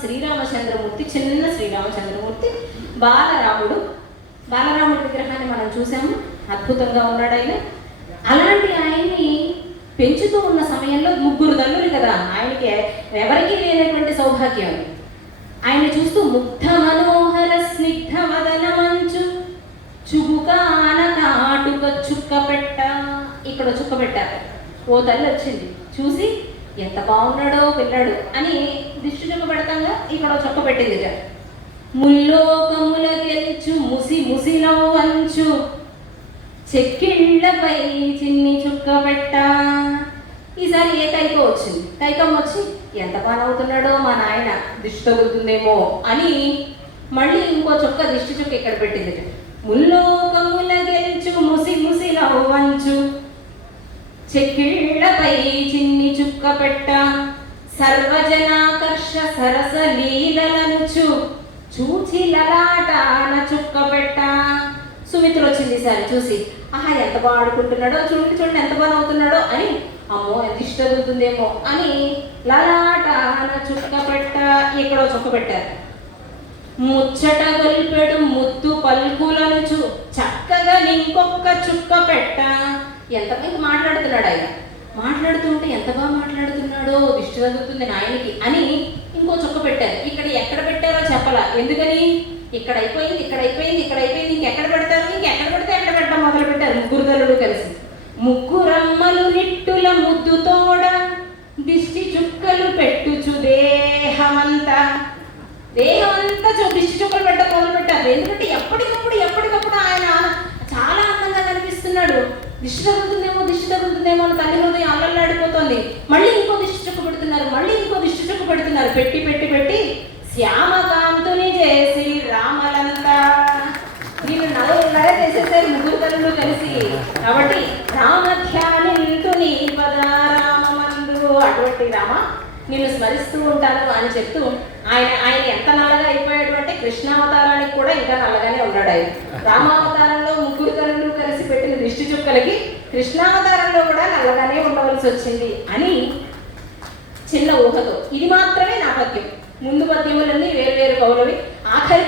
శ్రీరామచంద్రమూర్తి, చిన్న శ్రీరామచంద్రమూర్తి, బాలరాముడి విగ్రహాన్ని మనం చూసాము. అద్భుతంగా ఉన్నాడు ఆయన. అలాంటి ఆయన్ని పెంచుతూ ఉన్న సమయంలో ముగ్గురు తల్లులు కదా, ఆయనకి ఎవరికీ లేనటువంటి సౌభాగ్యం. ఆయన్ని చూస్తూ ముగ్ధ మనోహర స్నిగ్ధ వదన మంచు చుబుకాన కాటుక చుక్క పెట్ట, ఇక్కడ చుక్క పెట్టారు. ఓ తల్లి వచ్చింది, చూసి ఎంత బాగున్నాడో పిల్లాడు అని దిష్టి చుక్క పెడతాగా ఇక్కడ చుక్క పెట్టింది. ముల్లోకముల గెలుచు ముసి ముసిలో వంచు చెక్కిళ్ళపై చిన్ని చుక్క పెట్ట. ఈసారి ఏ కైకో వచ్చింది. కైకమ్మ వచ్చి ఎంత బాగున్నాడో మా నాయన, దిష్టి తగులుతుందేమో అని మళ్ళీ ఇంకో చుక్క దిష్టి చుక్క ఇక్కడ పెట్టింది. ముల్లోకముల గెలుచు ముసి ముసిలో వంచు చెక్కిళ్ళపై చిన్ని చుక్క పెట్ట. సర్వజనాకర్ష సరస లీలలనుచు చూచి లలాటాన చుక్క పెట్ట. సుమిత్ర వచ్చింది ఈసారి చూసి, ఆహా ఎంత బాగా ఆడుకుంటున్నాడో, చూడండి ఎంత బాగా అవుతున్నాడో అని, అమ్మో ఎంత ఇష్టగుతుందేమో అని లలాటాన చుక్క పెట్ట. ఇక్కడో చుక్క పెట్టారు. ముచ్చట గొల్పెడు ముద్దు పల్కులనుచు చక్కగా ఇంకొక చుక్క పెట్ట. ఎంతమంది మాట్లాడుతున్నాడు ఆయన, మాట్లాడుతుంటే ఎంత బాగా మాట్లాడుతున్నాడో, దిష్టి తగులుతుంది నాయనకి అని ఇంకో చుక్క పెట్టారు. ఇక్కడ ఎక్కడ పెట్టారో చెప్పలా. ఎందుకని ఇక్కడ అయిపోయింది, ఇక్కడ అయిపోయింది, ఇక్కడ అయిపోయింది, ఇంకెక్కడ పెడతారు, ఇంకెక్కడ పెడితే ఎక్కడ పెట్టడం మొదలు పెట్టారు ముగ్గురు తల్లులు కలిసి. ముగ్గురమ్మలు నిట్టుల ముద్దు తోడ దిష్టి చుక్కలు పెట్టుచు దేహమంతా దిష్టి చుక్కలు పెట్ట మొదలు పెట్టారు. ఎందుకంటే ఎప్పటికప్పుడు ఆయన చాలా అందంగా కనిపిస్తున్నాడు. దిష్టి తగులుతుందేమో అని తల్లి హృదయం అల్లల్లాడిపోతుంది. మళ్ళీ ఇంకో దిష్టి చుక్క పెడుతున్నారు, మళ్ళీ ఇంకో దిష్టి చుక్క పెడుతున్నారు. పెట్టి శ్యామకాంతుని చేసి రామలంతా వీళ్ళు నలుగురులాగా చేసేసారు ముగ్గురు తల్లులు కలిసి. కాబట్టి రామధ్యానింతుని పదారామందు, అటువంటి రామ నేను స్మరిస్తూ ఉంటాను అని చెప్తూ ఆయన ఎంత నల్లగా అయిపోయాడు అంటే కృష్ణావతారానికి కూడా ఇంకా నల్లగానే ఉన్నాడు ఆయన. రామావతారంలో ముగ్గురు తల్లులు కలిసి పెట్టిన దిష్టి చుక్కలకి కృష్ణావతారంలో కూడా నల్లగానే ఉండవలసి వచ్చింది అని చిన్న ఊహతో. ఇది మాత్రమే నా పద్యం. ముందు పద్యములన్నీ వేరు వేరు కవులవి. ఆఖరి